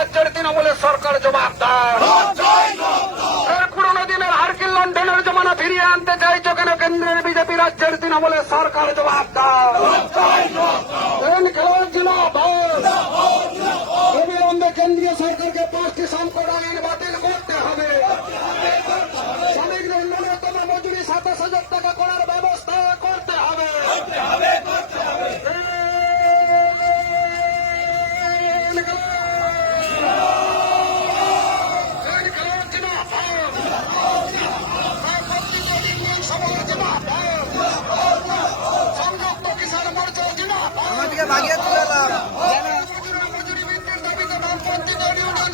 রাজ্যের তৃণমূলের সরকার জবাব দাও। পুরোনো দিনের হারকিল লন্ডনের জমানা ফিরিয়ে আনতে চাইছো কেন? কেন্দ্রের বিজেপি রাজ্যের তৃণমূলের সরকার জবাব অবিলম্বে কেন্দ্রীয় সরকারকে পাঁচটি সংকট আইন বাতিল করতে হবে। শ্রমিকদের ন্যূনতম মজুরি সাতাশ হাজার টাকা করার ব্যবস্থা করতে হবে। সংযুক্ত আমাদেরকে ভাগিয়ে তুলালাম মজুরি বৃদ্ধির দাবিতে বামপন্থীদের ইউনিয়ন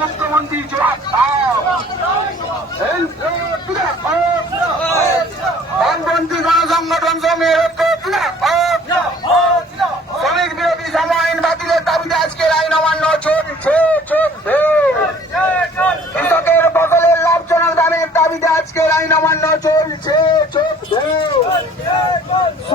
মুখ্যমন্ত্রী জবাব দাও বামপন্থী গণসংগঠন শ্রমিক শ্রমিক বিরোধী জমা আইন বাতিলের দাবিতে আজকের আইন অমান্য চলছে চলছে। কৃষকের ফসলের লাভজনক দামের দাবিতে আজকের আইন অমান্য চলছে।